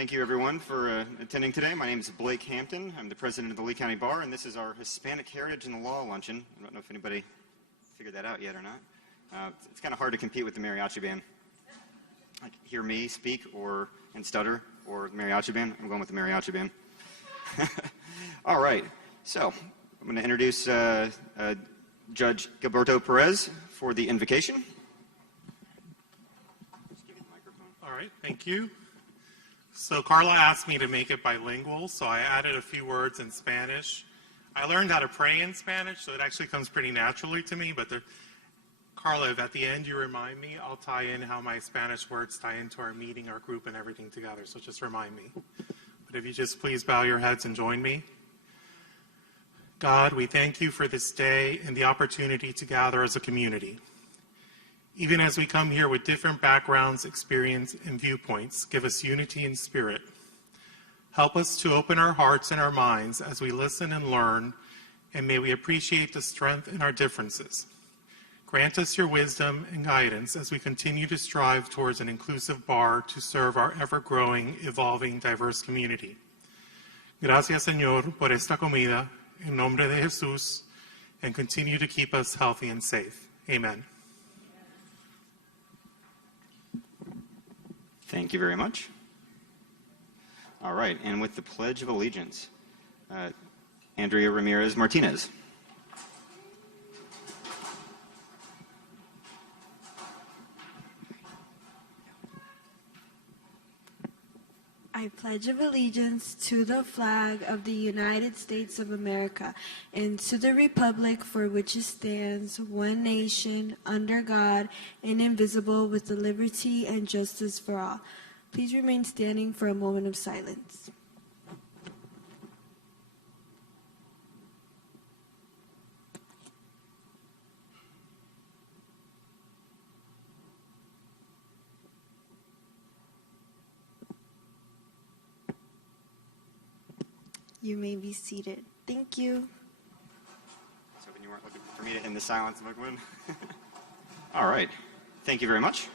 thank you everyone for attending today. My name is Blake Hampton. I'm the president of the Lee County Bar, and this is our Hispanic Heritage in the Law Luncheon. I don't know if anybody figured that out yet or not. It's kind of hard to compete with the mariachi band. Like, hear me speak and stutter, or the mariachi band. I'm going with the mariachi band. All right, so I'm going to introduce Judge Gilberto Perez for the invocation. Just give you the microphone. All right, thank you. So Carla asked me to make it bilingual, so I added a few words in Spanish. I learned how to pray in Spanish, so it actually comes pretty naturally to me, but Carla, if at the end you remind me, I'll tie in how my Spanish words tie into our meeting, our group, and everything together, so just remind me. But if you just please bow your heads and join me. God, we thank you for this day and the opportunity to gather as a community. Even as we come here with different backgrounds, experience, and viewpoints, give us unity in spirit. Help us to open our hearts and our minds as we listen and learn, and may we appreciate the strength in our differences. Grant us your wisdom and guidance as we continue to strive towards an inclusive bar to serve our ever-growing, evolving, diverse community. Gracias, Señor, por esta comida, en nombre de Jesús, and continue to keep us healthy and safe. Amen. Thank you very much. All right, and with the Pledge of Allegiance, Andrea Ramirez Martinez. I pledge of allegiance to the flag of the United States of America and to the republic for which it stands, one nation, under God, and indivisible, with the liberty and justice for all. Please remain standing for a moment of silence. You may be seated. Thank you. So when you weren't looking for me to end the silence, I'm like, when? All right. Thank you very much.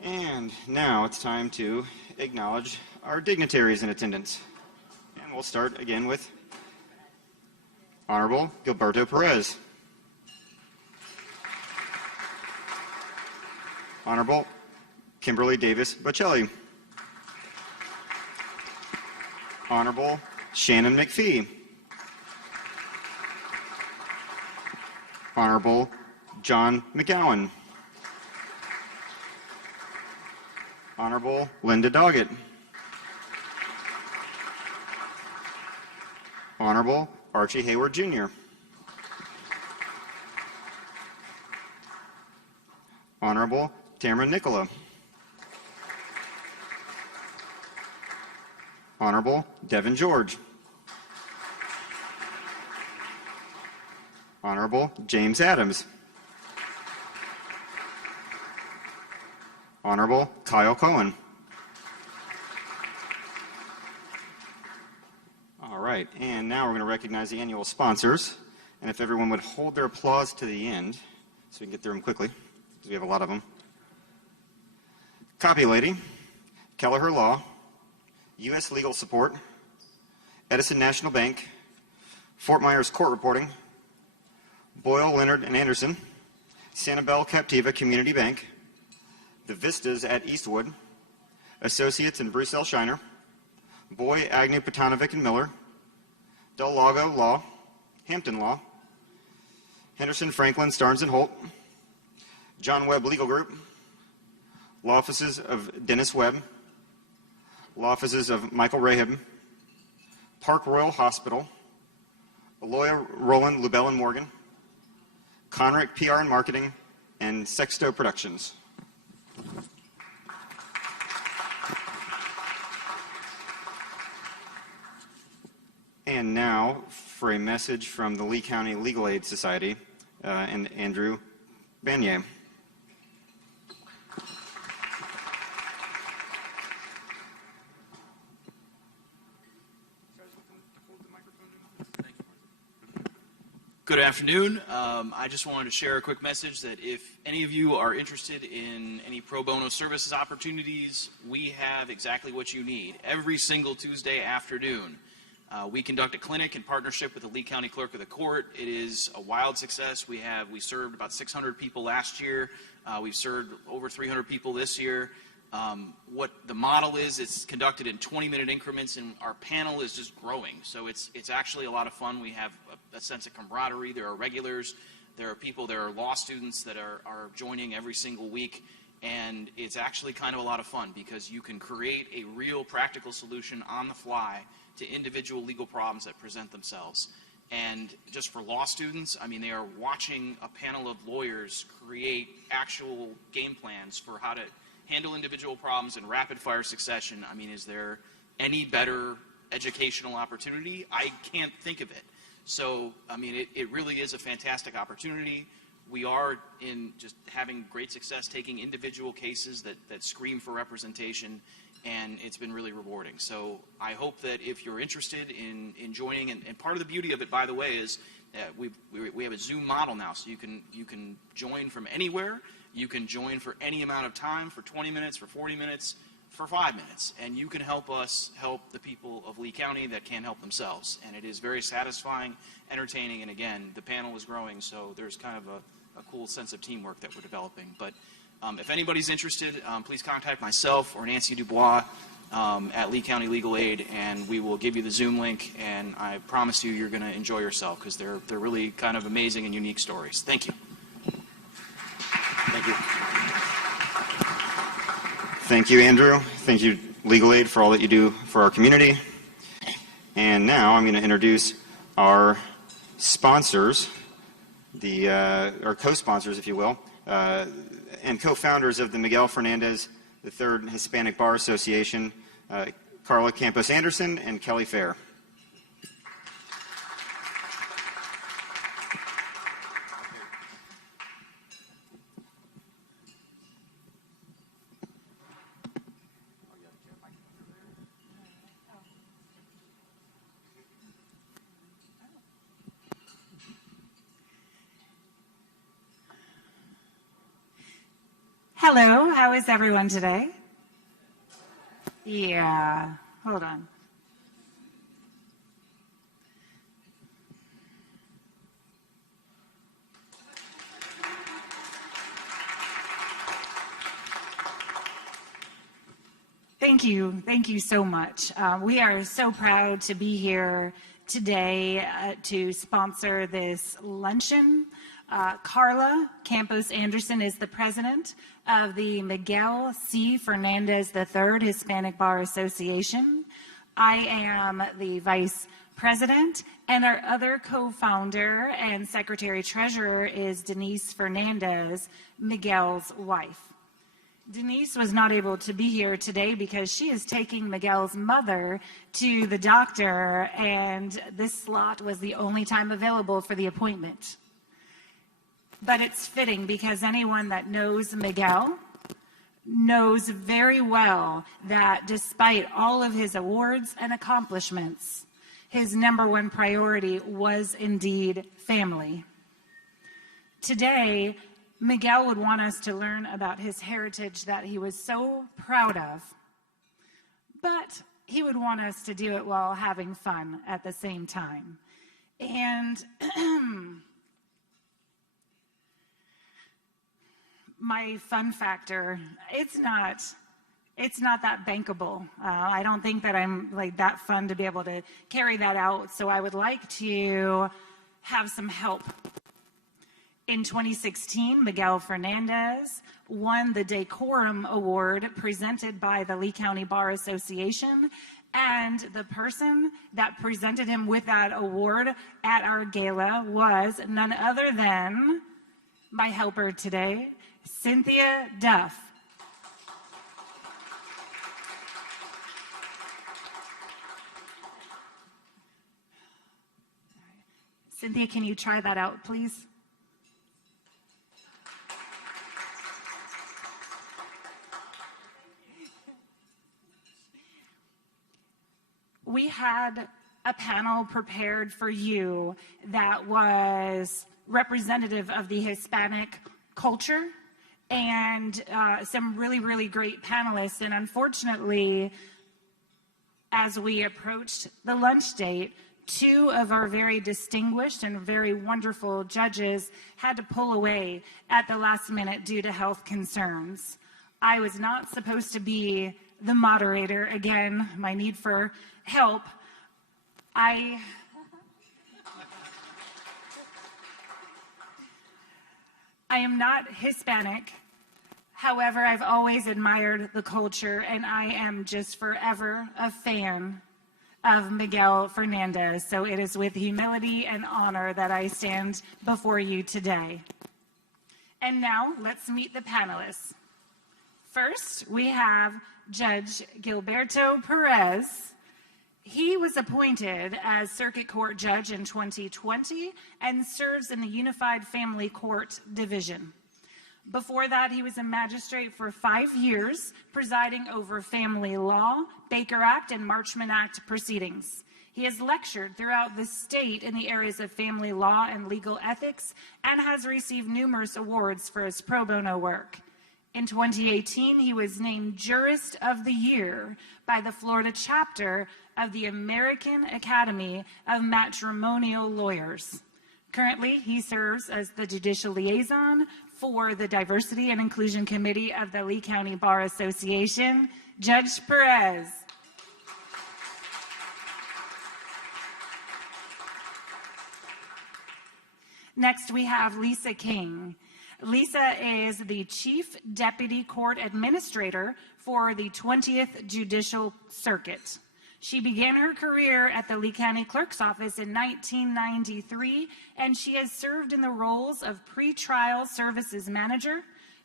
And now it's time to acknowledge our dignitaries in attendance. And we'll start again with Honorable Gilberto Perez. Honorable Kimberly Davis Bocelli. Honorable Shannon McPhee. Honorable John McGowan. Honorable Linda Doggett. Honorable Archie Hayward Jr. Honorable Tamara Nicola. Honorable Devin George. Honorable James Adams. Honorable Kyle Cohen. All right, and now we're going to recognize the annual sponsors. And if everyone would hold their applause to the end, so we can get through them quickly, because we have a lot of them. Copy Lady, Kelleher Law, U.S. Legal Support, Edison National Bank, Fort Myers Court Reporting, Boyle, Leonard, and Anderson, Sanibel Captiva Community Bank, the Vistas at Eastwood, Associates in Bruce L. Shiner, Boy, Agnew, Petanovic, and Miller, Del Lago Law, Hampton Law, Henderson, Franklin, Starnes, and Holt, John Webb Legal Group, Law Offices of Dennis Webb, Law Offices of Michael Rahab, Park Royal Hospital, Aloya Roland Lubell and Morgan, Conrick PR and Marketing, and Sexto Productions. And now for a message from the Lee County Legal Aid Society and Andrew Banier. Good afternoon. I just wanted to share a quick message that if any of you are interested in any pro bono services opportunities, we have exactly what you need. Every single Tuesday afternoon, we conduct a clinic in partnership with the Lee County Clerk of the Court. It is a wild success. We served about 600 people last year. We've served over 300 people this year. What the model is, it's conducted in 20-minute increments, and our panel is just growing. So it's actually a lot of fun. We have a sense of camaraderie. There are regulars. There are law students that are joining every single week. And it's actually kind of a lot of fun because you can create a real practical solution on the fly to individual legal problems that present themselves. And just for law students, I mean, they are watching a panel of lawyers create actual game plans for how to handle individual problems in rapid-fire succession. I mean, is there any better educational opportunity? I can't think of it. So, I mean, it really is a fantastic opportunity. We are just having great success taking individual cases that scream for representation, and it's been really rewarding. So I hope that if you're interested in joining, and part of the beauty of it, by the way, is we have a Zoom model now, so you can join from anywhere. You can join for any amount of time, for 20 minutes, for 40 minutes, for 5 minutes, and you can help us help the people of Lee County that can't help themselves. And it is very satisfying, entertaining, and again, the panel is growing, so there's kind of a cool sense of teamwork that we're developing. But if anybody's interested, please contact myself or Nancy Dubois at Lee County Legal Aid, and we will give you the Zoom link, and I promise you're going to enjoy yourself because they're really kind of amazing and unique stories. Thank you. Thank you. Thank you, Andrew. Thank you, Legal Aid, for all that you do for our community. And now I'm going to introduce our sponsors, our co-sponsors, if you will, and co-founders of the Miguel Hernandez III Hispanic Bar Association, Carla Campos Anderson and Kelly Fair. Hello, how is everyone today? Yeah, hold on. Thank you so much. We are so proud to be here today to sponsor this luncheon. Carla Campos Anderson is the president of the Miguel C. Hernandez III Hispanic Bar Association. I am the vice president, and our other co-founder and secretary-treasurer is Denise Hernandez, Miguel's wife. Denise was not able to be here today because she is taking Miguel's mother to the doctor, and this slot was the only time available for the appointment. But it's fitting because anyone that knows Miguel knows very well that despite all of his awards and accomplishments, his number one priority was indeed family. Today, Miguel would want us to learn about his heritage that he was so proud of, but he would want us to do it while having fun at the same time. And my fun factor, it's not that bankable. I don't think that I'm like that fun to be able to carry that out, so I would like to have some help. In 2016, Miguel Hernandez won the Decorum Award presented by the Lee County Bar Association, and the person that presented him with that award at our gala was none other than my helper today, Cynthia Duff. Cynthia, can you try that out, please? We had a panel prepared for you that was representative of the Hispanic culture and some really, really great panelists. And unfortunately, as we approached the lunch date, two of our very distinguished and very wonderful judges had to pull away at the last minute due to health concerns. I was not supposed to be the moderator. Again, my need for help. I am not Hispanic. However, I've always admired the culture, and I am just forever a fan of Miguel Hernandez. So it is with humility and honor that I stand before you today. And now let's meet the panelists. First, we have Judge Gilberto Perez. He was appointed as Circuit Court Judge in 2020 and serves in the Unified Family Court Division. Before that, he was a magistrate for 5 years, presiding over family law, Baker Act, and Marchman Act proceedings. He has lectured throughout the state in the areas of family law and legal ethics and has received numerous awards for his pro bono work. In 2018, he was named Jurist of the Year by the Florida chapter of the American Academy of Matrimonial Lawyers. Currently, he serves as the judicial liaison for the Diversity and Inclusion Committee of the Lee County Bar Association. Judge Perez. Next, we have Lisa King. Lisa is the Chief Deputy Court Administrator for the 20th Judicial Circuit. She began her career at the Lee County Clerk's Office in 1993, and she has served in the roles of Pretrial Services Manager,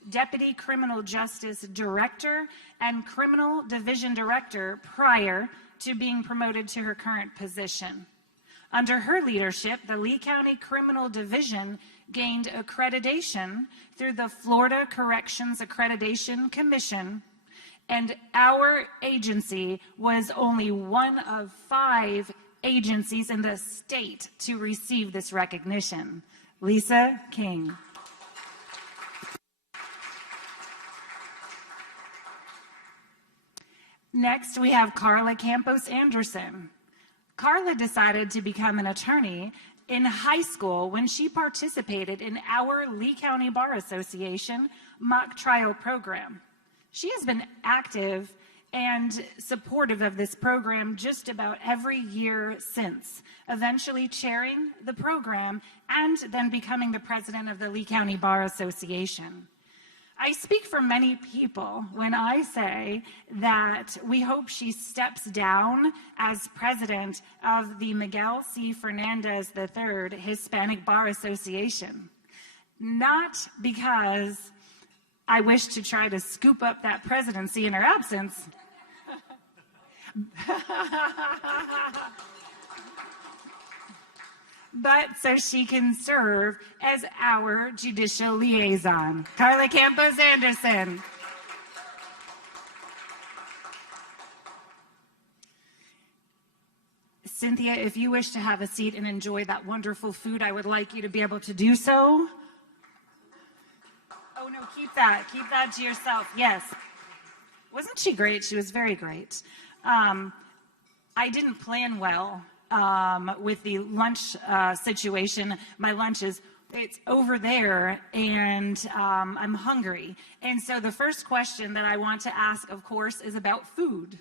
Deputy Criminal Justice Director, and Criminal Division Director prior to being promoted to her current position. Under her leadership, the Lee County Criminal Division gained accreditation through the Florida Corrections Accreditation Commission, and our agency was only one of 5 agencies in the state to receive this recognition. Lisa King. Next, we have Carla Campos Anderson. Carla decided to become an attorney in high school when she participated in our Lee County Bar Association mock trial program. She has been active and supportive of this program just about every year since, eventually chairing the program and then becoming the president of the Lee County Bar Association. I speak for many people when I say that we hope she steps down as president of the Miguel C. Hernandez III Hispanic Bar Association. Not because I wish to try to scoop up that presidency in her absence, but so she can serve as our judicial liaison. Carla Campos Anderson. Cynthia, if you wish to have a seat and enjoy that wonderful food, I would like you to be able to do so. Oh no, keep that to yourself, yes. Wasn't she great? She was very great. I didn't plan well with the lunch situation. My lunch it's over there, and I'm hungry. And so the first question that I want to ask, of course, is about food.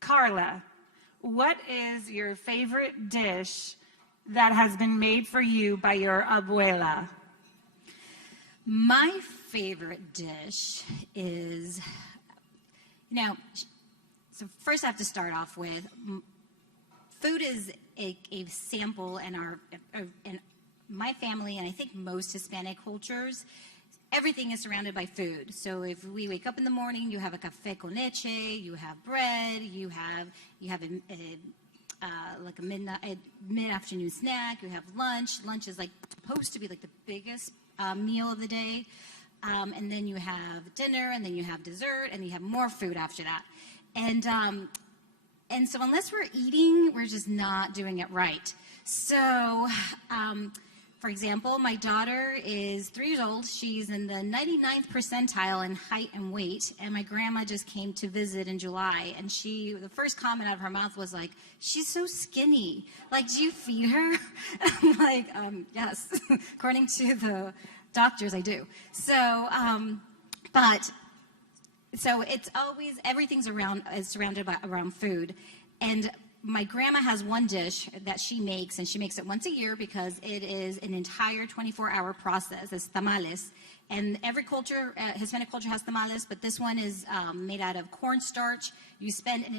Carla, what is your favorite dish that has been made for you by your abuela? My favorite dish is, so first I have to start off with, food is a sample in my family, and I think most Hispanic cultures. Everything is surrounded by food. So if we wake up in the morning, you have a café con leche, you have bread, you have like a mid-afternoon snack, you have lunch. Lunch is like supposed to be like the biggest meal of the day. And then you have dinner, and then you have dessert, and you have more food after that. And And so unless we're eating, we're just not doing it right. So, for example, my daughter is 3 years old. She's in the 99th percentile in height and weight. And my grandma just came to visit in July. And the first comment out of her mouth was like, she's so skinny. Like, do you feed her? I'm like, yes. According to the doctors, I do. So, so it's always, everything's surrounded around food. And my grandma has one dish that she makes, and she makes it once a year because it is an entire 24-hour process. It's tamales. And every culture, Hispanic culture has tamales, but this one is made out of cornstarch. You spend one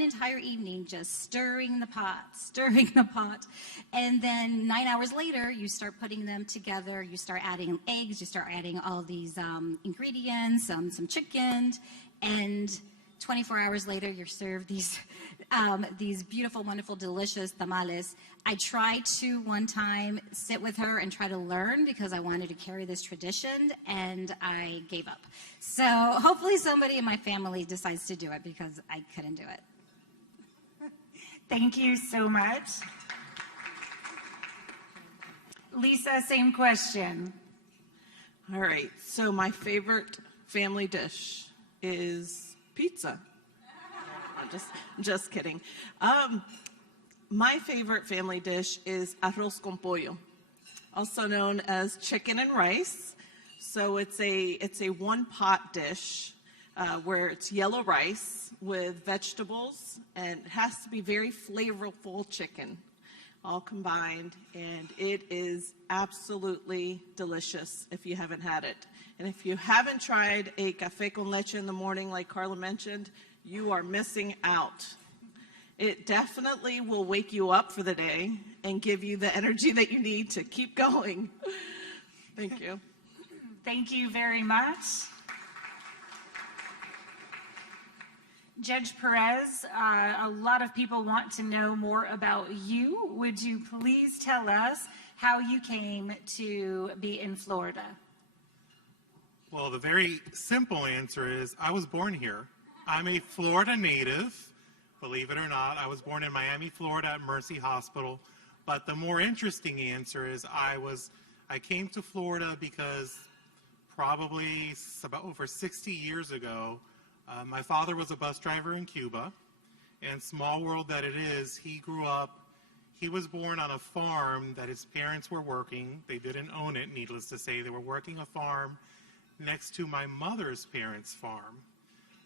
entire evening just stirring the pot. And then 9 hours later, you start putting them together. You start adding eggs. You start adding all these ingredients, some chicken, and 24 hours later, you're served these beautiful, wonderful, delicious tamales. I tried to one time sit with her and try to learn because I wanted to carry this tradition, and I gave up. So hopefully somebody in my family decides to do it because I couldn't do it. Thank you so much. Lisa, same question. All right, so my favorite family dish is pizza. I'm just kidding. My favorite family dish is arroz con pollo, also known as chicken and rice. So it's a one-pot dish where it's yellow rice with vegetables, and it has to be very flavorful chicken, all combined, and it is absolutely delicious if you haven't had it. And if you haven't tried a café con leche in the morning, like Carla mentioned, you are missing out. It definitely will wake you up for the day and give you the energy that you need to keep going. Thank you. Thank you very much. Judge Perez, a lot of people want to know more about you. Would you please tell us how you came to be in Florida? Well, the very simple answer is I was born here. I'm a Florida native, believe it or not. I was born in Miami, Florida at Mercy Hospital. But the more interesting answer is I came to Florida because probably about over 60 years ago, my father was a bus driver in Cuba, and small world that it is, he was born on a farm that his parents were working. They didn't own it, needless to say. They were working a farm next to my mother's parents' farm.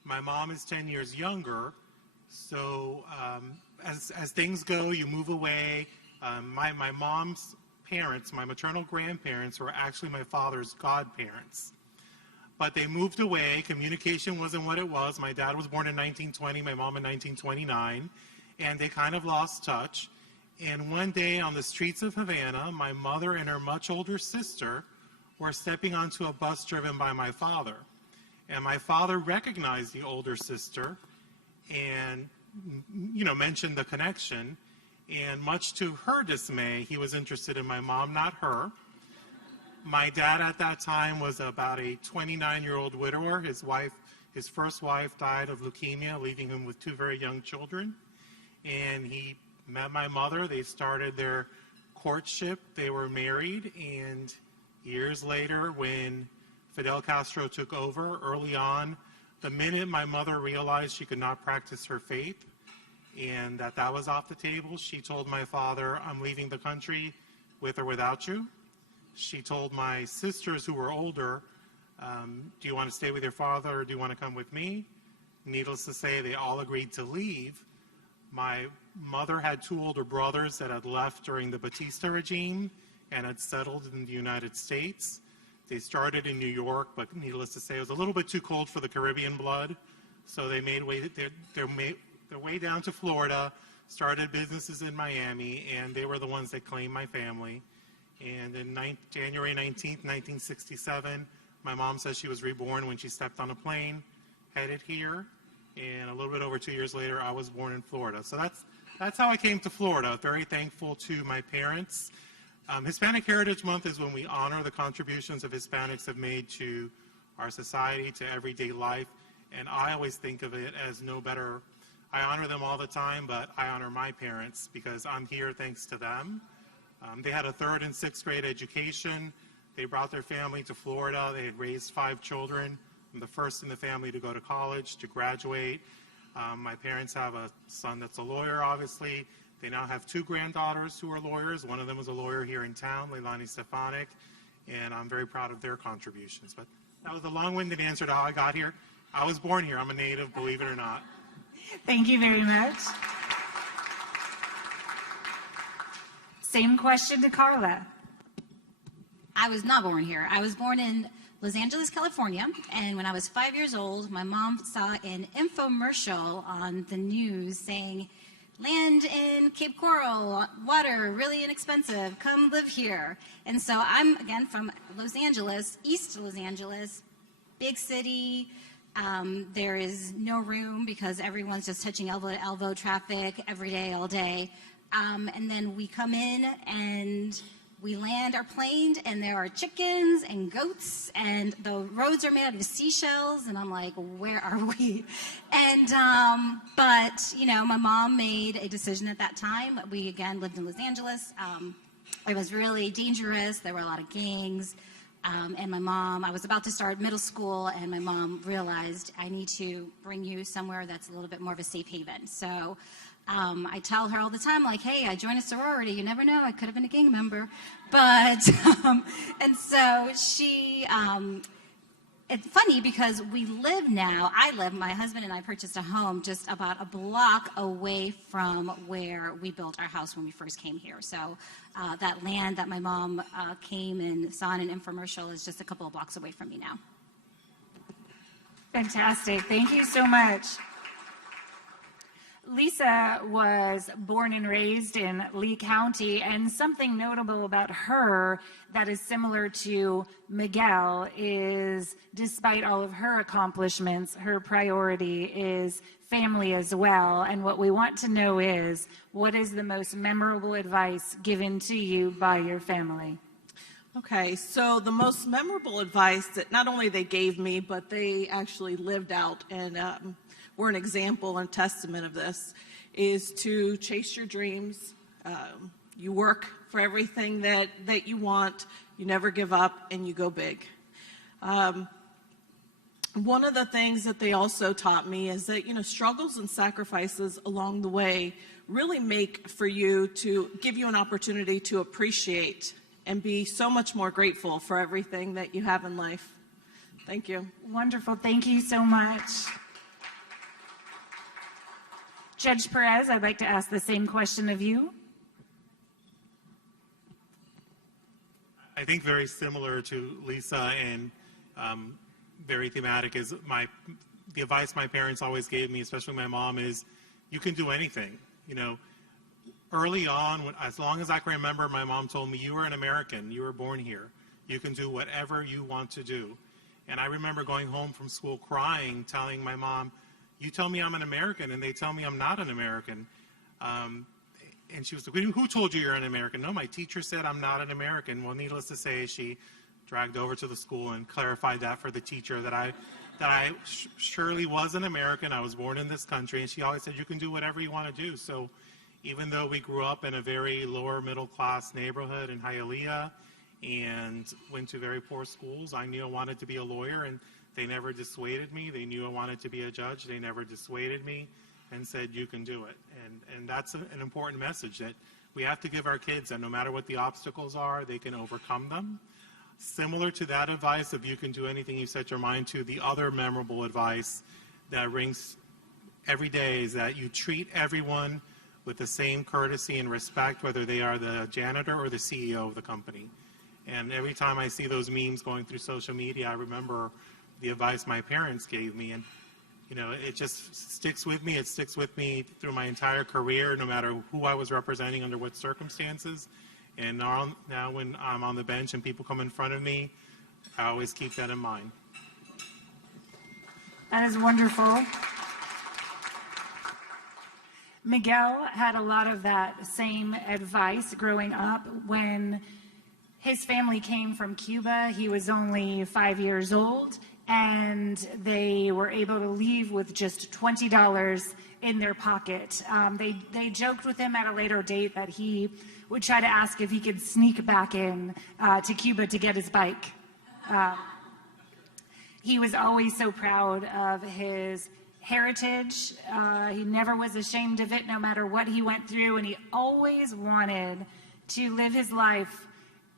My mom is 10 years younger, so as things go, you move away. My mom's parents, my maternal grandparents, were actually my father's godparents. But they moved away. Communication wasn't what it was. My dad was born in 1920, my mom in 1929, and they kind of lost touch. And one day on the streets of Havana, my mother and her much older sister were stepping onto a bus driven by my father. And my father recognized the older sister and, mentioned the connection. And much to her dismay, he was interested in my mom, not her. My dad at that time was about a 29-year-old widower. His first wife died of leukemia, leaving him with 2 very young children. And he met my mother. They started their courtship. They were married. And years later, when Fidel Castro took over, early on, the minute my mother realized she could not practice her faith and that was off the table, she told my father, I'm leaving the country with or without you. She told my sisters who were older, do you want to stay with your father or do you want to come with me? Needless to say, they all agreed to leave. My mother had 2 older brothers that had left during the Batista regime and had settled in the United States. They started in New York, but needless to say, it was a little bit too cold for the Caribbean blood. So they made their way down to Florida, started businesses in Miami, and they were the ones that claimed my family. And in January 19th, 1967, my mom says she was reborn when she stepped on a plane, headed here. And a little bit over 2 years later, I was born in Florida. So that's how I came to Florida. Very thankful to my parents. Hispanic Heritage Month is when we honor the contributions of Hispanics have made to our society, to everyday life. And I always think of it as no better I honor them all the time, but I honor my parents because I'm here thanks to them. They had a 3rd and 6th grade education. They brought their family to Florida. They had raised 5 children. I'm the first in the family to go to college, to graduate. My parents have a son that's a lawyer, obviously. They now have 2 granddaughters who are lawyers. One of them is a lawyer here in town, Leilani Stefanik, and I'm very proud of their contributions. But that was a long-winded answer to how I got here. I was born here. I'm a native, believe it or not. Thank you very much. Same question to Carla. I was not born here. I was born in Los Angeles, California, and when I was 5 years old, my mom saw an infomercial on the news saying, land in Cape Coral, water, really inexpensive, come live here. And so I'm, again, from Los Angeles, East Los Angeles, big city. There is no room because everyone's just touching elbow to elbow traffic every day, all day. And then we come in and we land our plane and there are chickens and goats and the roads are made out of seashells and I'm like, where are we? And, but, you know, my mom made a decision at that time. We, again, lived in Los Angeles. It was really dangerous. There were a lot of gangs. And my mom, I was about to start middle school, and my mom realized, I need to bring you somewhere that's a little bit more of a safe haven. So I tell her all the time, like, hey, I joined a sorority. You never know. I could have been a gang member. But, and so she, it's funny because we live now, my husband and I purchased a home just about a block away from where we built our house when we first came here. So that land that my mom came and saw in an infomercial is just a couple of blocks away from me now. Fantastic. Thank you so much. Lisa was born and raised in Lee County, and something notable about her that is similar to Miguel is, despite all of her accomplishments, her priority is family as well. And what we want to know is, what is the most memorable advice given to you by your family? Okay, so the most memorable advice that not only they gave me, but they actually lived out and were an example and testament of this, is to chase your dreams. You work for everything that you want, you never give up, and you go big. One of the things that they also taught me is that, you know, struggles and sacrifices along the way really make for you to give you an opportunity to appreciate and be so much more grateful for everything that you have in life. Thank you. Wonderful. Thank you so much. Judge Perez, I'd like to ask the same question of you. I think very similar to Lisa and very thematic is the advice my parents always gave me, especially my mom, is you can do anything. You know, early on, as long as I can remember, my mom told me, you are an American, you were born here. You can do whatever you want to do. And I remember going home from school crying, telling my mom, you tell me I'm an American, and they tell me I'm not an American. And she was like, who told you you're an American? No, my teacher said I'm not an American. Well, needless to say, she dragged over to the school and clarified that for the teacher, that I surely was an American. I was born in this country, and she always said, you can do whatever you want to do. So even though we grew up in a very lower middle class neighborhood in Hialeah and went to very poor schools, I knew I wanted to be a lawyer, and they never dissuaded me. They knew I wanted to be a judge. They never dissuaded me and said, you can do it. And that's an important message, that we have to give our kids that no matter what the obstacles are, they can overcome them. Similar to that advice of you can do anything you set your mind to, the other memorable advice that rings every day is that you treat everyone with the same courtesy and respect, whether they are the janitor or the CEO of the company. And every time I see those memes going through social media, I remember the advice my parents gave me, and you know, it just sticks with me. It sticks with me through my entire career, no matter who I was representing under what circumstances. And now when I'm on the bench and people come in front of me, I always keep that in mind. That is wonderful. Miguel had a lot of that same advice growing up. When his family came from Cuba, he was only 5 years old, and they were able to leave with just $20 in their pocket. They joked with him at a later date that he would try to ask if he could sneak back in to Cuba to get his bike. He was always so proud of his heritage. He never was ashamed of it, no matter what he went through, and he always wanted to live his life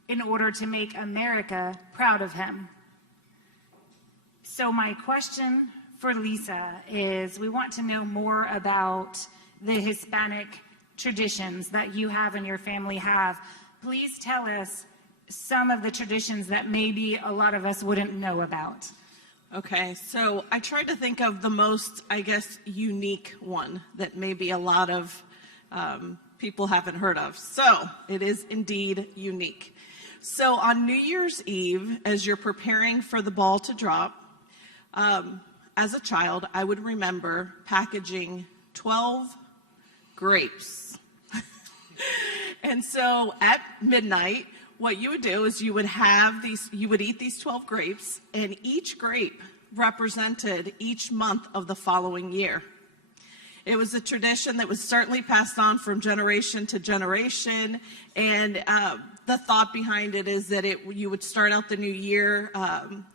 in order to make America proud of him. So my question for Lisa is, we want to know more about the Hispanic traditions that you have and your family have. Please tell us some of the traditions that maybe a lot of us wouldn't know about. Okay, so I tried to think of the most, I guess, unique one that maybe a lot of people haven't heard of. So it is indeed unique. So on New Year's Eve, as you're preparing for the ball to drop, as a child, I would remember packaging 12 grapes. And so at midnight, what you would do is you would eat these 12 grapes, and each grape represented each month of the following year. It was a tradition that was certainly passed on from generation to generation, and the thought behind it is that you would start out the new year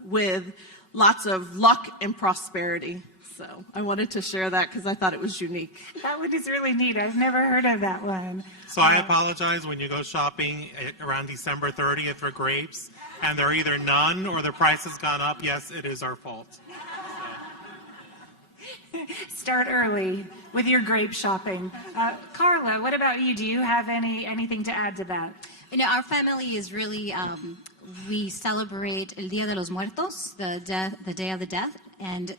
with lots of luck and prosperity. So I wanted to share that because I thought it was unique. That one is really neat. I've never heard of that one. So I apologize when you go shopping around December 30th for grapes, and they're either none or the price has gone up. Yes, it is our fault. Start early with your grape shopping. Carla, what about you? Do you have anything to add to that? You know, our family is really, we celebrate El Día de los Muertos, the Day of the Death, and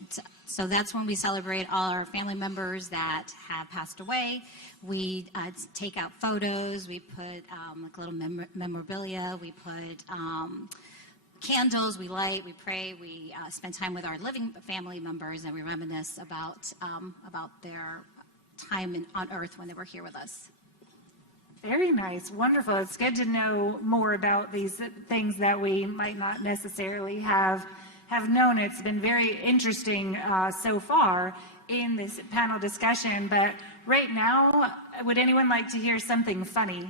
so that's when we celebrate all our family members that have passed away. We take out photos, we put like little memorabilia, we put candles, we light, we pray, we spend time with our living family members, and we reminisce about their time on earth when they were here with us. Very nice, wonderful. It's good to know more about these things that we might not necessarily have known. It's been very interesting so far in this panel discussion, but right now, would anyone like to hear something funny?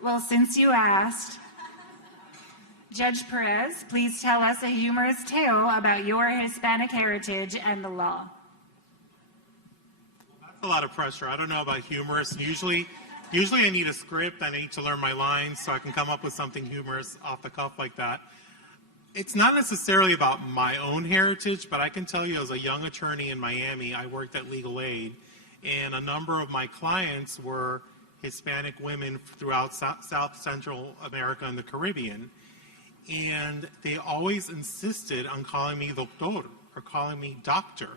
Well, since you asked, Judge Perez, please tell us a humorous tale about your Hispanic heritage and the law. That's a lot of pressure. I don't know about humorous. Usually I need a script. I need to learn my lines so I can come up with something humorous off the cuff like that. It's not necessarily about my own heritage, but I can tell you as a young attorney in Miami, I worked at Legal Aid, and a number of my clients were Hispanic women throughout South Central America and the Caribbean. And they always insisted on calling me doctor or calling me doctor.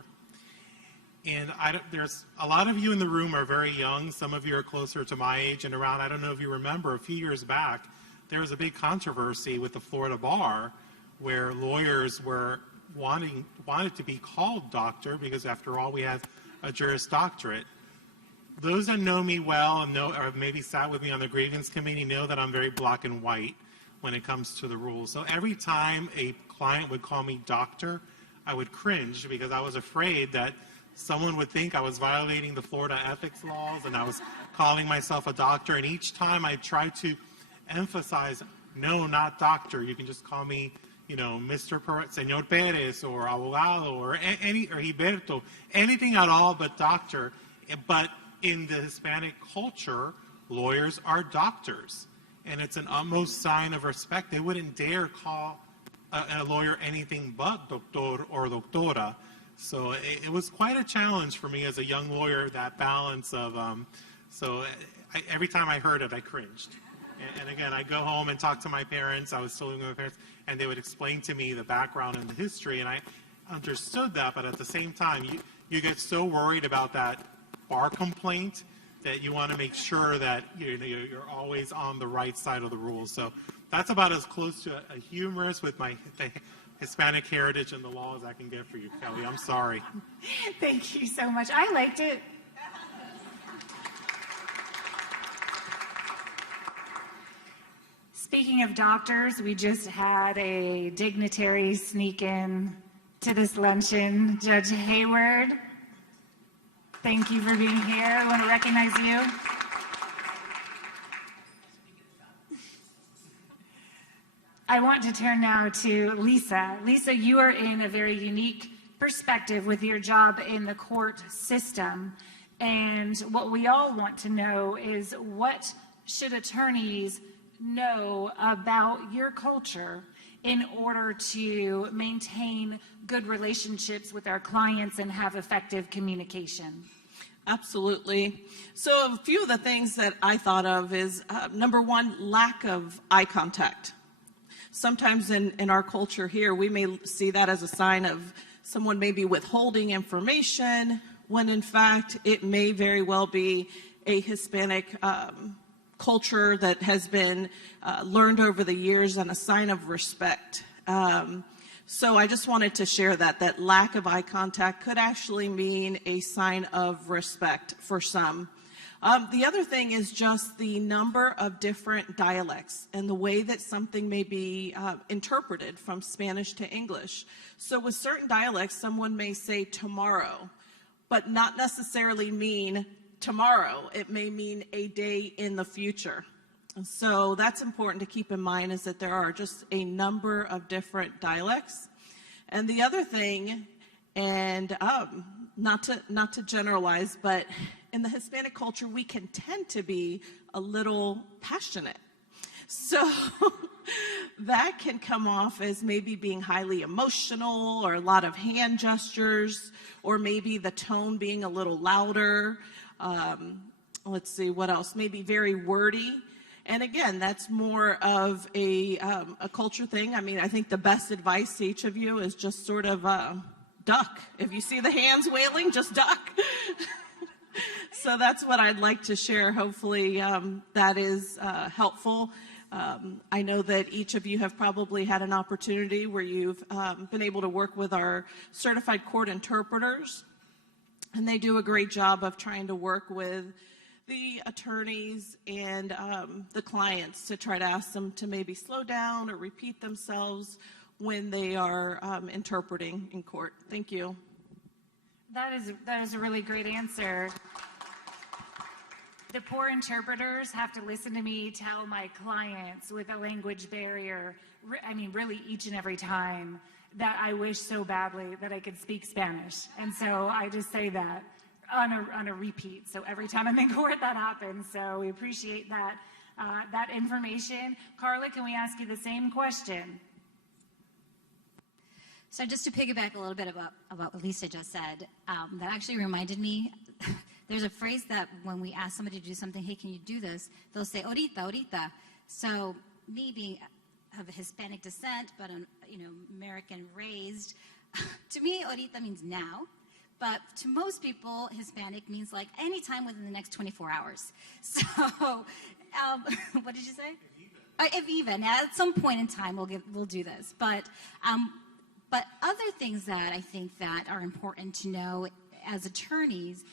And there's a lot of you in the room are very young. Some of you are closer to my age and around. I don't know if you remember, a few years back, there was a big controversy with the Florida bar where lawyers wanted to be called doctor because, after all, we have a Juris Doctorate. Those that know me well and or maybe sat with me on the grievance committee know that I'm very black and white when it comes to the rules. So every time a client would call me doctor, I would cringe because I was afraid that someone would think I was violating the Florida ethics laws and I was calling myself a doctor. And each time I tried to emphasize, no, not doctor. You can just call me, Mr. Señor Perez or abogado or Gilberto, anything at all but doctor. But in the Hispanic culture, lawyers are doctors. And it's an utmost sign of respect. They wouldn't dare call a lawyer anything but doctor or doctora. So it was quite a challenge for me as a young lawyer, that balance of, every time I heard it, I cringed. And again, I go home and talk to my parents. I was still living with my parents, and they would explain to me the background and the history, and I understood that, but at the same time, you get so worried about that bar complaint that you want to make sure that you're always on the right side of the rules. So that's about as close to a humorous with the Hispanic heritage and the law as I can get for you, Kelly. I'm sorry. Thank you so much. I liked it. Speaking of doctors, we just had a dignitary sneak in to this luncheon. Judge Hayward, thank you for being here. I want to recognize you. I want to turn now to Lisa. Lisa, you are in a very unique perspective with your job in the court system. And what we all want to know is, what should attorneys know about your culture in order to maintain good relationships with our clients and have effective communication? Absolutely. So a few of the things that I thought of is, number one, lack of eye contact. Sometimes in our culture here, we may see that as a sign of someone maybe withholding information, when in fact it may very well be a Hispanic culture that has been learned over the years and a sign of respect. So I just wanted to share that lack of eye contact could actually mean a sign of respect for some. The other thing is just the number of different dialects and the way that something may be interpreted from Spanish to English. So with certain dialects, someone may say tomorrow, but not necessarily mean tomorrow. It may mean a day in the future. So that's important to keep in mind, is that there are just a number of different dialects. And the other thing, and not to generalize, but in the Hispanic culture, we can tend to be a little passionate. So that can come off as maybe being highly emotional, or a lot of hand gestures, or maybe the tone being a little louder. Let's see, what else? Maybe very wordy. And again, that's more of a culture thing. I mean, I think the best advice to each of you is just sort of duck. If you see the hands wailing, just duck. So that's what I'd like to share. Hopefully that is helpful. I know that each of you have probably had an opportunity where you've been able to work with our certified court interpreters, and they do a great job of trying to work with the attorneys and the clients to try to ask them to maybe slow down or repeat themselves when they are interpreting in court. Thank you. That is a really great answer. The poor interpreters have to listen to me tell my clients with a language barrier, I mean, really each and every time, that I wish so badly that I could speak Spanish. And so I just say that on a repeat. So every time I'm in court, that happens. So we appreciate that, that information. Carla, can we ask you the same question? So just to piggyback a little bit about what Lisa just said, that actually reminded me, there's a phrase that when we ask somebody to do something, hey, can you do this? They'll say, ahorita, ahorita. So me being of Hispanic descent, but American raised, to me, ahorita means now. But to most people, Hispanic means like anytime within the next 24 hours. So, what did you say? If even. At some point in time, we'll do this. But other things that I think that are important to know as attorneys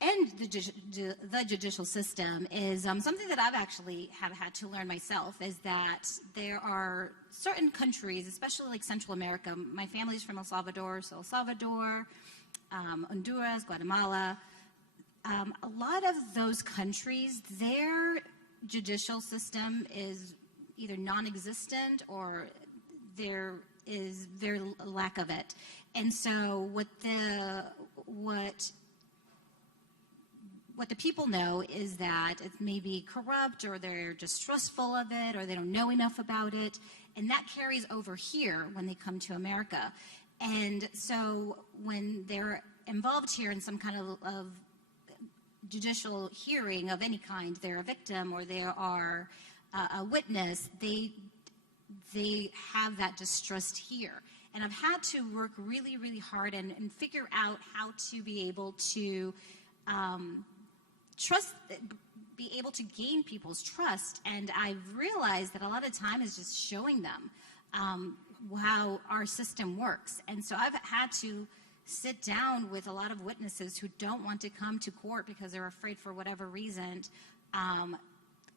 and the judicial system is something that I've actually have had to learn myself, is that there are certain countries, especially like Central America. My family's from El Salvador, so El Salvador, Honduras, Guatemala. A lot of those countries, their judicial system is either non-existent or there is very lack of it. And so what the people know is that it may be corrupt, or they're distrustful of it, or they don't know enough about it, and that carries over here when they come to America. And so when they're involved here in some kind of judicial hearing of any kind, they're a victim or they are a witness, they have that distrust here. And I've had to work really, really hard and figure out how to be able to be able to gain people's trust. And I've realized that a lot of time is just showing them how our system works. And so I've had to sit down with a lot of witnesses who don't want to come to court because they're afraid for whatever reason,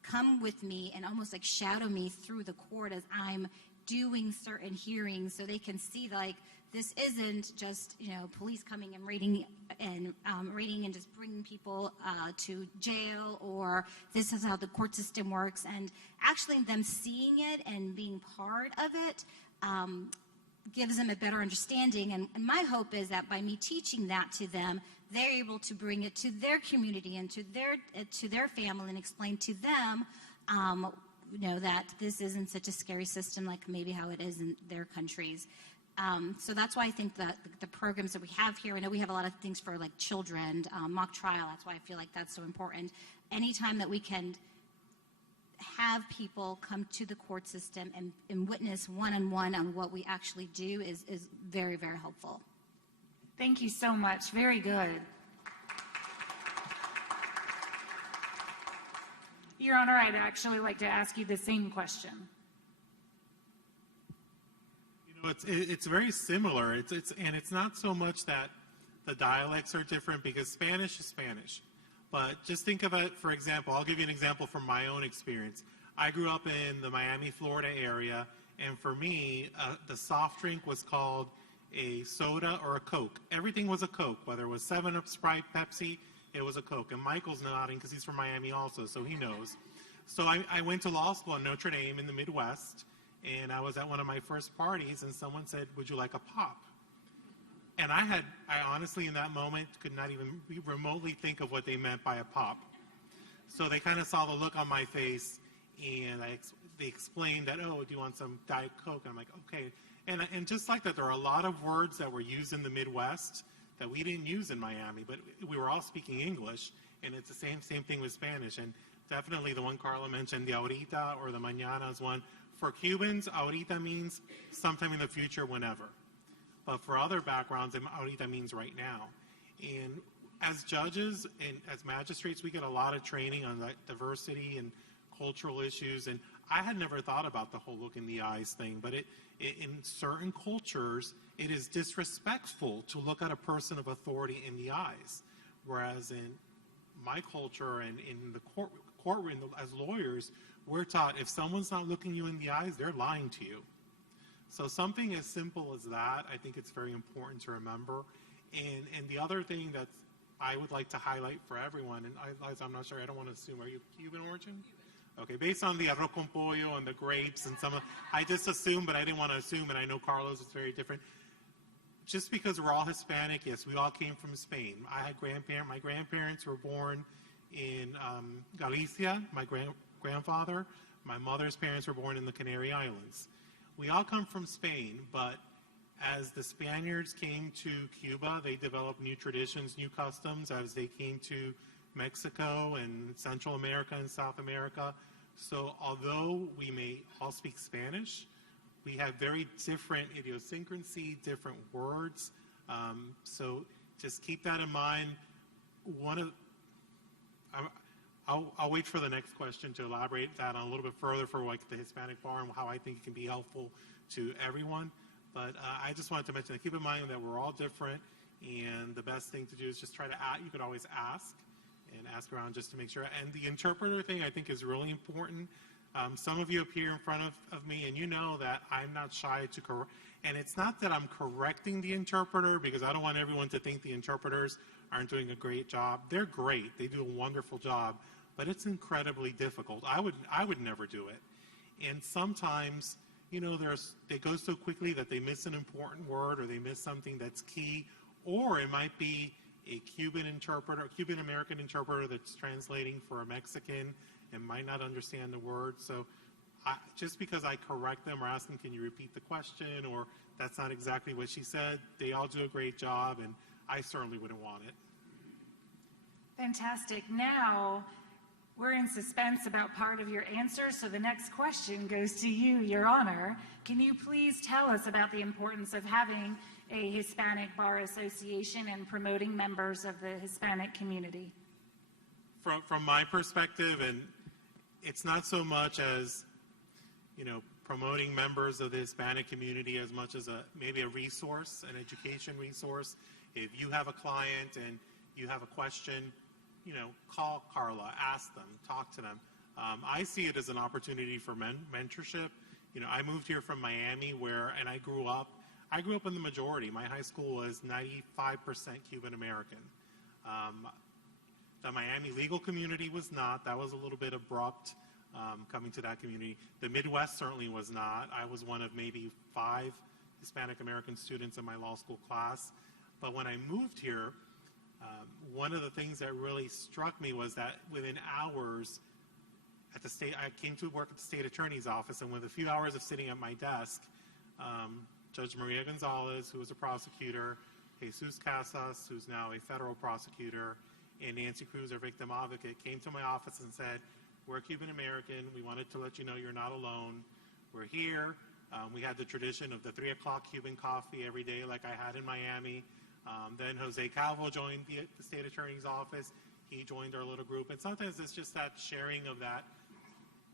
come with me and almost like shadow me through the court as I'm doing certain hearings, so they can see like this isn't just police coming and raiding and just bringing people to jail, or this is how the court system works, and actually them seeing it and being part of it gives them a better understanding. And my hope is that by me teaching that to them, they're able to bring it to their community and to their family and explain to them that this isn't such a scary system like maybe how it is in their countries. So that's why I think that the programs that we have here, I know we have a lot of things for like children, mock trial, that's why I feel like that's so important. Anytime that we can have people come to the court system and witness one-on-one on what we actually do is very, very helpful. Thank you so much. Very good. Your Honor, I'd actually like to ask you the same question. It's very similar. It's not so much that the dialects are different, because Spanish is Spanish. But just think of it, for example, I'll give you an example from my own experience. I grew up in the Miami, Florida area, and for me, the soft drink was called a soda or a Coke. Everything was a Coke, whether it was 7-Up, Sprite, Pepsi, it was a Coke. And Michael's nodding because he's from Miami also, so he knows. So I went to law school in Notre Dame in the Midwest, and I was at one of my first parties, and someone said, "Would you like a pop?" And I honestly, in that moment, could not even remotely think of what they meant by a pop. So they kind of saw the look on my face, and they explained that, "Oh, do you want some Diet Coke?" And I'm like, "Okay." And just like that, there are a lot of words that were used in the Midwest that we didn't use in Miami, but we were all speaking English, and it's the same thing with Spanish. And definitely the one Carla mentioned, the ahorita or the mañana is one. For Cubans, ahorita means sometime in the future, whenever. But for other backgrounds, ahorita means right now. And as judges and as magistrates, we get a lot of training on diversity and cultural issues. And I had never thought about the whole look in the eyes thing, but in certain cultures, it is disrespectful to look at a person of authority in the eyes. Whereas in my culture and in the courtroom, as lawyers, we're taught if someone's not looking you in the eyes, they're lying to you. So something as simple as that, I think it's very important to remember. And the other thing that I would like to highlight for everyone, and I'm not sure, I don't want to assume, are you Cuban origin? Okay, based on the arroz con pollo and the grapes and I just assumed, but I didn't want to assume, and I know Carlos is very different. Just because we're all Hispanic, yes, we all came from Spain. My grandparents were born in Galicia, my grandfather. My mother's parents were born in the Canary Islands. We all come from Spain, but as the Spaniards came to Cuba, they developed new traditions, new customs as they came to Mexico and Central America and South America. So although we may all speak Spanish, we have very different idiosyncrasy, different words. So just keep that in mind. I'll wait for the next question to elaborate that on a little bit further for like the Hispanic bar and how I think it can be helpful to everyone. But I just wanted to mention that keep in mind that we're all different, and the best thing to do is just try to you could always ask around just to make sure. And the interpreter thing I think is really important. Some of you appear in front of me, and you know that I'm not shy to correct. And it's not that I'm correcting the interpreter, because I don't want everyone to think the interpreters aren't doing a great job. They're great. They do a wonderful job, but it's incredibly difficult. I would never do it. And sometimes, they go so quickly that they miss an important word, or they miss something that's key, or it might be a Cuban American interpreter that's translating for a Mexican and might not understand the word. So just because I correct them or ask them, can you repeat the question, or that's not exactly what she said, they all do a great job, and I certainly wouldn't want it. Fantastic. Now, we're in suspense about part of your answer, so the next question goes to you, Your Honor. Can you please tell us about the importance of having a Hispanic Bar Association and promoting members of the Hispanic community? From my perspective, and it's not so much as, promoting members of the Hispanic community as much as maybe a resource, an education resource. If you have a client and you have a question, call Carla, ask them, talk to them. I see it as an opportunity for mentorship. I moved here from Miami and I grew up in the majority. My high school was 95% Cuban American. The Miami legal community was not. That was a little bit abrupt coming to that community. The Midwest certainly was not. I was one of maybe 5 Hispanic American students in my law school class. But when I moved here, one of the things that really struck me was that within hours at the state, I came to work at the state attorney's office, and with a few hours of sitting at my desk, Judge Maria Gonzalez, who was a prosecutor, Jesus Casas, who's now a federal prosecutor, and Nancy Cruz, our victim advocate, came to my office and said, "We're Cuban American. We wanted to let you know you're not alone. We're here." We had the tradition of the 3 o'clock Cuban coffee every day like I had in Miami. Then Jose Calvo joined the state attorney's office. He joined our little group. And sometimes it's just that sharing of that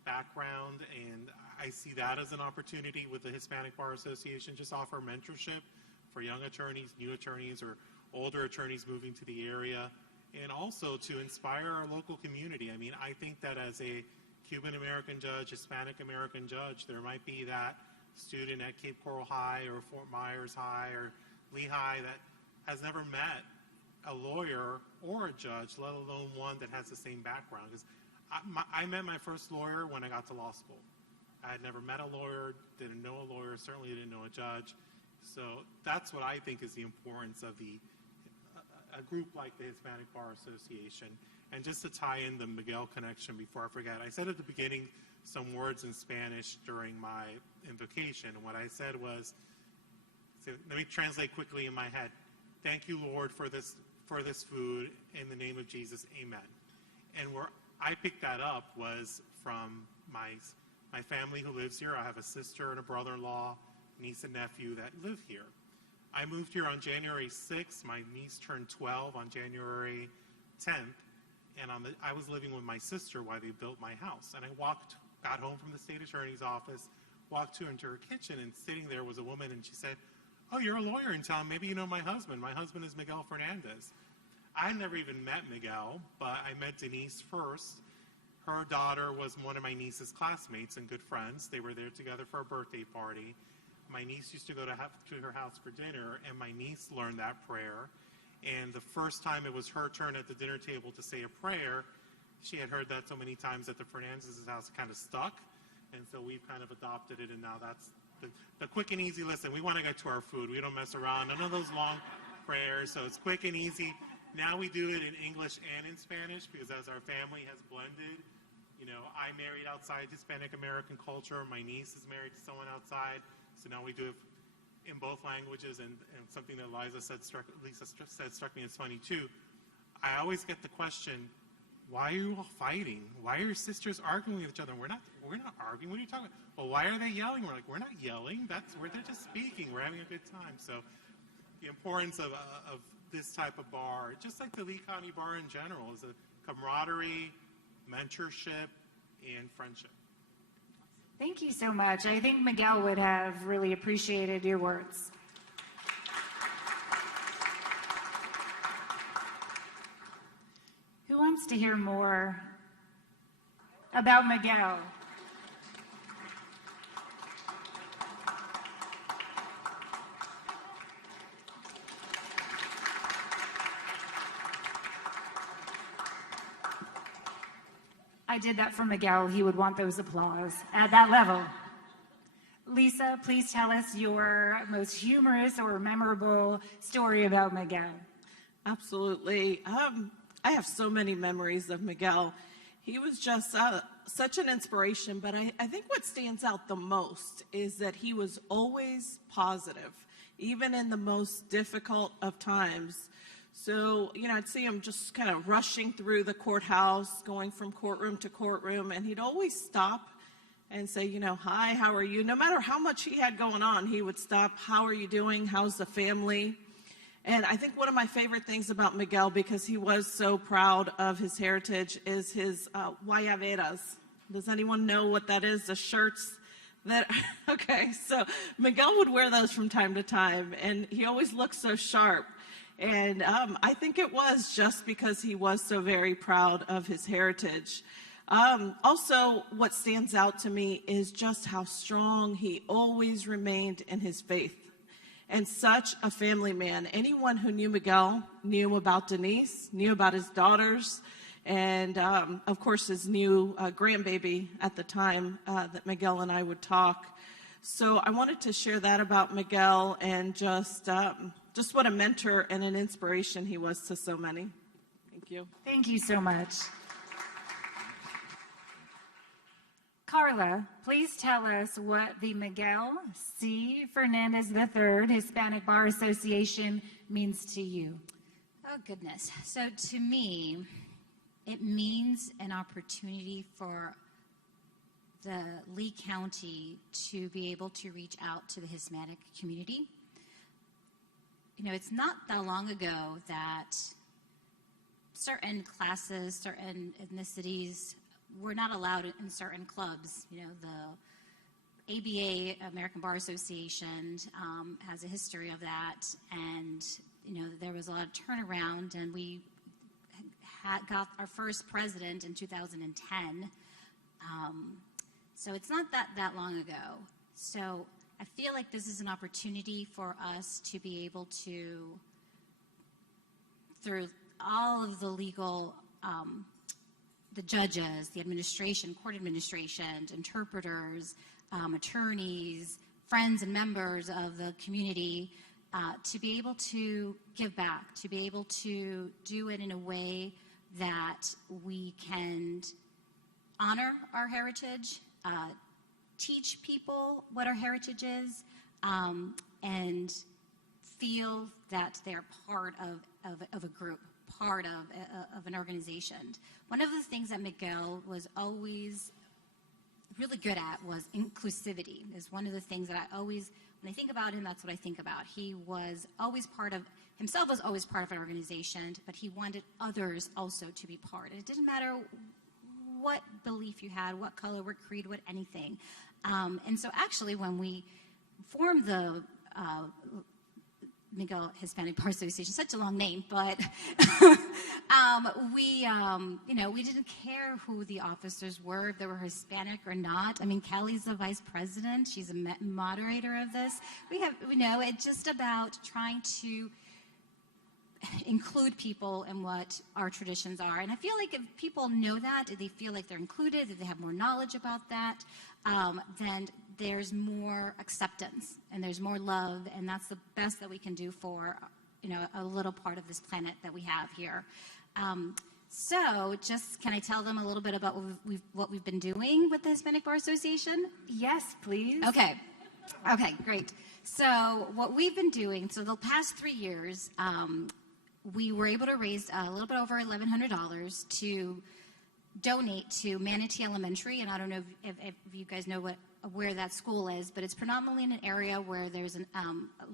background, and I see that as an opportunity with the Hispanic Bar Association, just offer mentorship for young attorneys, new attorneys, or older attorneys moving to the area, and also to inspire our local community. I mean, I think that as a Cuban American judge, Hispanic American judge, there might be that student at Cape Coral High or Fort Myers High or Lehigh that has never met a lawyer or a judge, let alone one that has the same background. Because I met my first lawyer when I got to law school. I had never met a lawyer, didn't know a lawyer, certainly didn't know a judge. So that's what I think is the importance of a group like the Hispanic Bar Association. And just to tie in the Miguel connection before I forget, I said at the beginning some words in Spanish during my invocation. And what I said was, let me translate quickly in my head. Thank you, Lord, for this food. In the name of Jesus, amen. And where I picked that up was from my family who lives here. I have a sister and a brother-in-law, niece and nephew that live here. I moved here on January 6th. My niece turned 12 on January 10th. And I was living with my sister while they built my house. And I got home from the state attorney's office, walked into her kitchen, and sitting there was a woman, and she said, "Oh, you're a lawyer in town. Maybe you know my husband. My husband is Miguel Hernandez." I never even met Miguel, but I met Denise first. Her daughter was one of my niece's classmates and good friends. They were there together for a birthday party. My niece used to go to her house for dinner, and my niece learned that prayer. And the first time it was her turn at the dinner table to say a prayer, she had heard that so many times at the Fernandez's house, it kind of stuck. And so we've kind of adopted it, and now that's the quick and easy. Listen, we want to get to our food. We don't mess around. None of those long prayers, so it's quick and easy. Now we do it in English and in Spanish because as our family has blended, I married outside Hispanic American culture. My niece is married to someone outside, so now we do it in both languages. And something that Lisa said struck me as funny too. I always get the question, why are you all fighting? Why are your sisters arguing with each other? We're not arguing. What are you talking about? Well, why are they yelling? We're like, we're not yelling. They're just speaking. We're having a good time. So the importance of this type of bar, just like the Lee County Bar in general, is a camaraderie, mentorship, and friendship. Thank you so much. I think Miguel would have really appreciated your words. Who wants to hear more about Miguel? I did that for Miguel. He would want those applause at that level. Lisa, please tell us your most humorous or memorable story about Miguel. Absolutely. I have so many memories of Miguel. He was just such an inspiration, but I think what stands out the most is that he was always positive, even in the most difficult of times. So, I'd see him just kind of rushing through the courthouse, going from courtroom to courtroom, and he'd always stop and say, "Hi, how are you?" No matter how much he had going on, he would stop. "How are you doing? How's the family?" And I think one of my favorite things about Miguel, because he was so proud of his heritage, is his guayaberas. Does anyone know what that is? The shirts that, okay, so Miguel would wear those from time to time, and he always looked so sharp. And I think it was just because he was so very proud of his heritage. Also, what stands out to me is just how strong he always remained in his faith. And such a family man. Anyone who knew Miguel knew about Denise, knew about his daughters, and of course his new grandbaby at the time that Miguel and I would talk. So I wanted to share that about Miguel and just what a mentor and an inspiration he was to so many. Thank you. Thank you so much. Carla, please tell us what the Miguel C. Hernandez III Hispanic Bar Association means to you. Oh, goodness. So to me, it means an opportunity for the Lee County to be able to reach out to the Hispanic community. You know, it's not that long ago that certain classes, certain ethnicities were not allowed in certain clubs. You know, the ABA, American Bar Association, has a history of that, and you know, there was a lot of turnaround, and we got our first president in 2010. So it's not that long ago. So I feel like this is an opportunity for us to be able to, through all of the legal, the judges, the administration, court administration, interpreters, attorneys, friends and members of the community, to be able to give back, to be able to do it in a way that we can honor our heritage, teach people what our heritage is, and feel that they're part of a group, part of an organization. One of the things that Miguel was always really good at was inclusivity. Is one of the things that I always, when I think about him, that's what I think about. He was always himself was always part of an organization, but he wanted others also to be part. And it didn't matter what belief you had, what color, what creed, what anything. And so actually when we formed the Miguel Hispanic Bar Association, such a long name, but we didn't care who the officers were, if they were Hispanic or not. I mean, Kelly's the vice president; she's a moderator of this. It's just about trying to include people in what our traditions are. And I feel like if people know that, if they feel like they're included, if they have more knowledge about that, then there's more acceptance and there's more love, and that's the best that we can do for, a little part of this planet that we have here. So just, can I tell them a little bit about what we've been doing with the Hispanic Bar Association? Yes, please. Okay, great. So what we've been doing, so the past 3 years, we were able to raise a little bit over $1,100 to donate to Manatee Elementary, and I don't know if you guys know where that school is, but it's predominantly in an area where there's a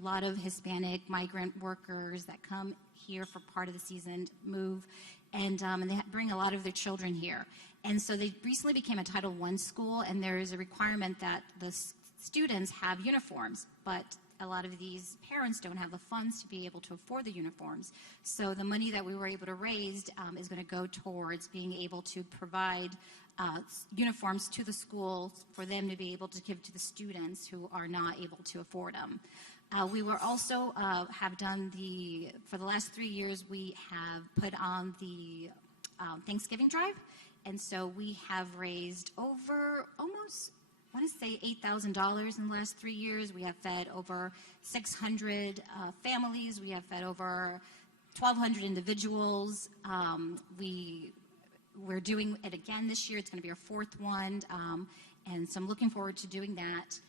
lot of Hispanic migrant workers that come here for part of the season, move, and they bring a lot of their children here. And so they recently became a Title I school, and there is a requirement that the students have uniforms, but a lot of these parents don't have the funds to be able to afford the uniforms. So the money that we were able to raise is going to go towards being able to provide uniforms to the schools for them to be able to give to the students who are not able to afford them. We were also have done for the last 3 years, we have put on the Thanksgiving drive. And so we have raised over almost, I want to say $8,000 in the last 3 years. We have fed over 600 families. We have fed over 1,200 individuals. We're doing it again this year. It's going to be our fourth one. And so I'm looking forward to doing that.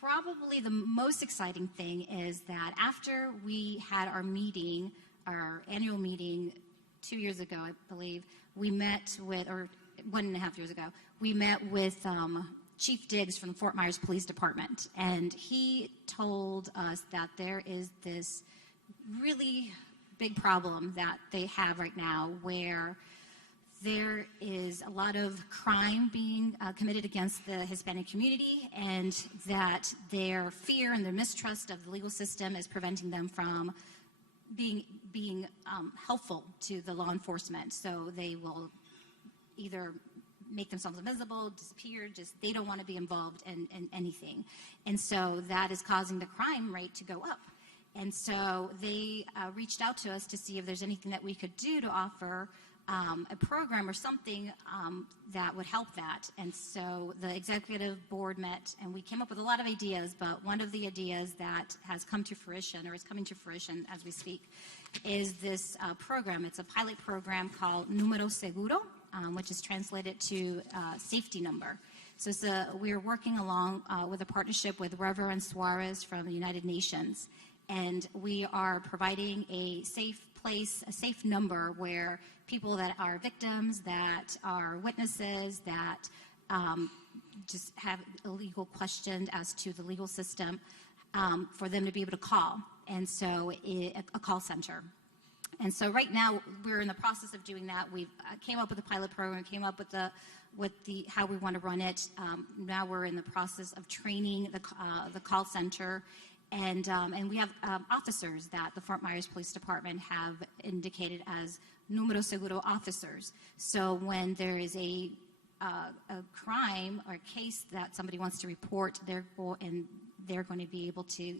Probably the most exciting thing is that after we had our annual meeting 2 years ago, I believe, we met with, or 1.5 years ago, we met with Chief Diggs from the Fort Myers Police Department, and he told us that there is this really big problem that they have right now where there is a lot of crime being committed against the Hispanic community, and that their fear and their mistrust of the legal system is preventing them from being helpful to the law enforcement. So they will either make themselves invisible, disappear, just they don't want to be involved in anything. And so that is causing the crime rate to go up. And so they reached out to us to see if there's anything that we could do to offer a program or something that would help that. And so the executive board met, and we came up with a lot of ideas, but one of the ideas that has come to fruition, or is coming to fruition as we speak, is this program. It's a pilot program called Número Seguro, which is translated to safety number. So we're working along with a partnership with Reverend Flores from the United Nations, and we are providing a safe place, a safe number where people that are victims, that are witnesses, that just have a legal question as to the legal system, for them to be able to call. And so a call center. And so right now we're in the process of doing that. We've came up with a pilot program, came up with the how we want to run it. Now we're in the process of training the call center. And we have officers that the Fort Myers Police Department have indicated as Número Seguro officers. So when there is a crime or a case that somebody wants to report, they're going to be able to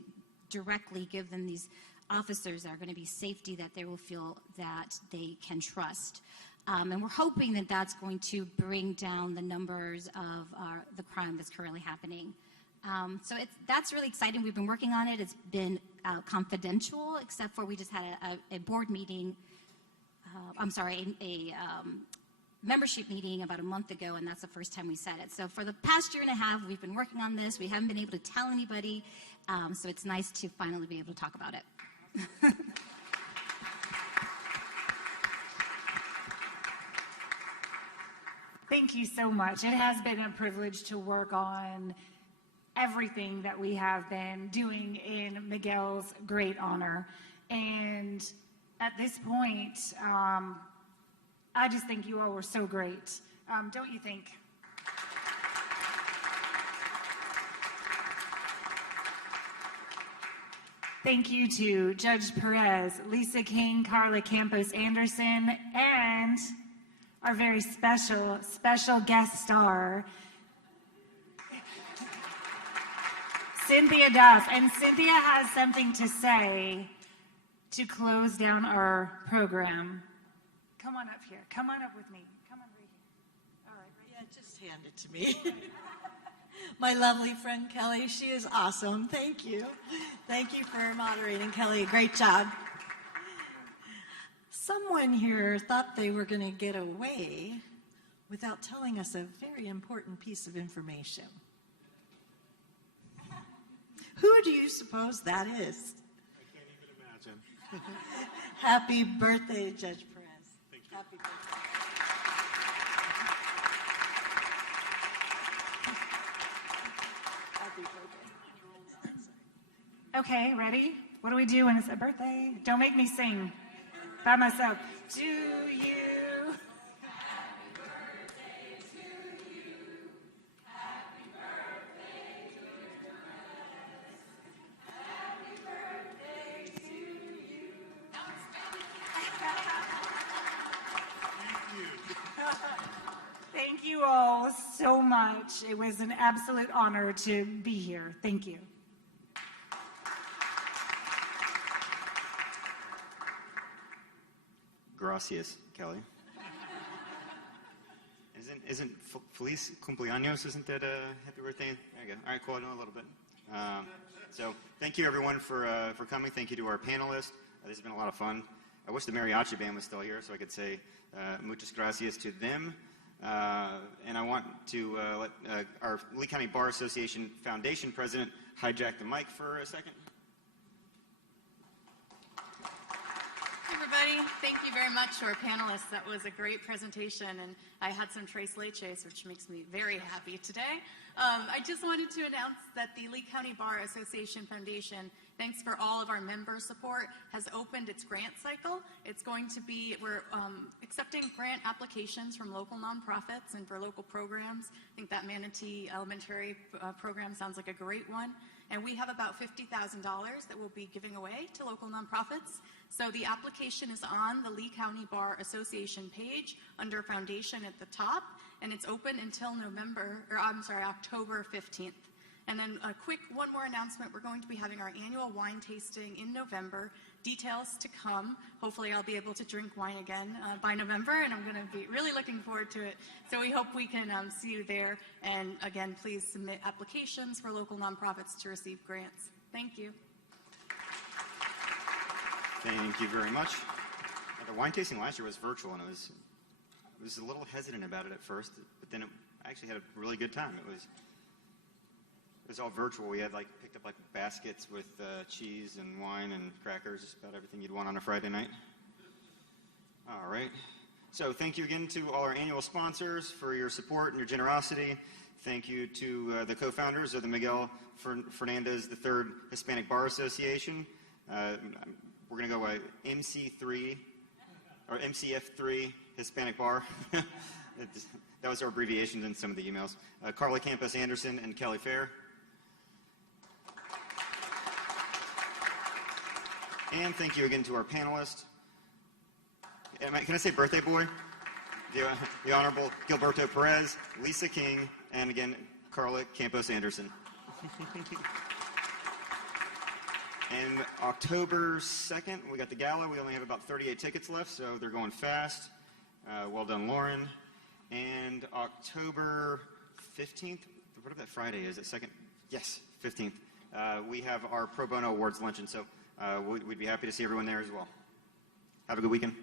directly give them these officers that are going to be safety, that they will feel that they can trust. And we're hoping that that's going to bring down the numbers of the crime that's currently happening. So that's really exciting. We've been working on it. It's been confidential, except for we just had a board meeting, a membership meeting about a month ago, and that's the first time we said it. So for the past year and a half, we've been working on this. We haven't been able to tell anybody, so it's nice to finally be able to talk about it. Thank you so much. It has been a privilege to work on everything that we have been doing in Miguel's great honor. And at this point, I just think you all were so great. Don't you think? Thank you to Judge Perez, Lisa King, Carla Campos Anderson, and our very special guest star, Cynthia Duff. And Cynthia has something to say to close down our program. Come on up here. Come on up with me. Come on right here. All right. Right. Yeah, just hand it to me. My lovely friend Kelly, she is awesome. Thank you. Thank you for moderating, Kelly. Great job. Someone here thought they were going to get away without telling us a very important piece of information. Who do you suppose that is? I can't even imagine. Happy birthday, Judge Perez. Thank you. Happy birthday. Happy birthday. Okay, ready? What do we do when it's a birthday? Don't make me sing by myself. To you. Happy birthday to you. Happy birthday, dear Perez. Happy birthday to you. Thank you all so much. It was an absolute honor to be here. Thank you. Gracias, Kelly. Isn't Feliz Cumpleaños, isn't that a happy birthday? There you go. All right, cool, I know a little bit. So thank you everyone for coming. Thank you to our panelists. This has been a lot of fun. I wish the mariachi band was still here so I could say muchas gracias to them. And I want to let our Lee County Bar Association Foundation President hijack the mic for a second. Everybody, thank you very much to our panelists. That was a great presentation, and I had some tres leches, which makes me very happy today. I just wanted to announce that the Lee County Bar Association Foundation, thanks for all of our member support, has opened its grant cycle. It's going to be, we're accepting grant applications from local nonprofits and for local programs. I think that Manatee Elementary program sounds like a great one. And we have about $50,000 that we'll be giving away to local nonprofits. So the application is on the Lee County Bar Association page under Foundation at the top, and it's open until October 15th. And then a quick one more announcement. We're going to be having our annual wine tasting in November. Details to come. Hopefully I'll be able to drink wine again by November, and I'm going to be really looking forward to it. So we hope we can see you there. And again, please submit applications for local nonprofits to receive grants. Thank you. Thank you very much. The wine tasting last year was virtual, and I was a little hesitant about it at first, but then I actually had a really good time. It was all virtual. We had picked up baskets with cheese and wine and crackers, just about everything you'd want on a Friday night. All right. So thank you again to all our annual sponsors for your support and your generosity. Thank you to the co-founders of the Miguel Hernandez III Hispanic Bar Association. We're going to go by MC3 or MCF3 Hispanic Bar. That was our abbreviations in some of the emails. Carla Campos Anderson and Kelly Fair. And thank you again to our panelists. Can I say birthday boy? The Honorable Gilberto Perez, Lisa King, and again, Carla Campos Anderson. And October 2nd, we got the gala. We only have about 38 tickets left, so they're going fast. Well done, Lauren. And October 15th, whatever that Friday is, that second? Yes, 15th. We have our Pro Bono Awards luncheon, so we'd be happy to see everyone there as well. Have a good weekend.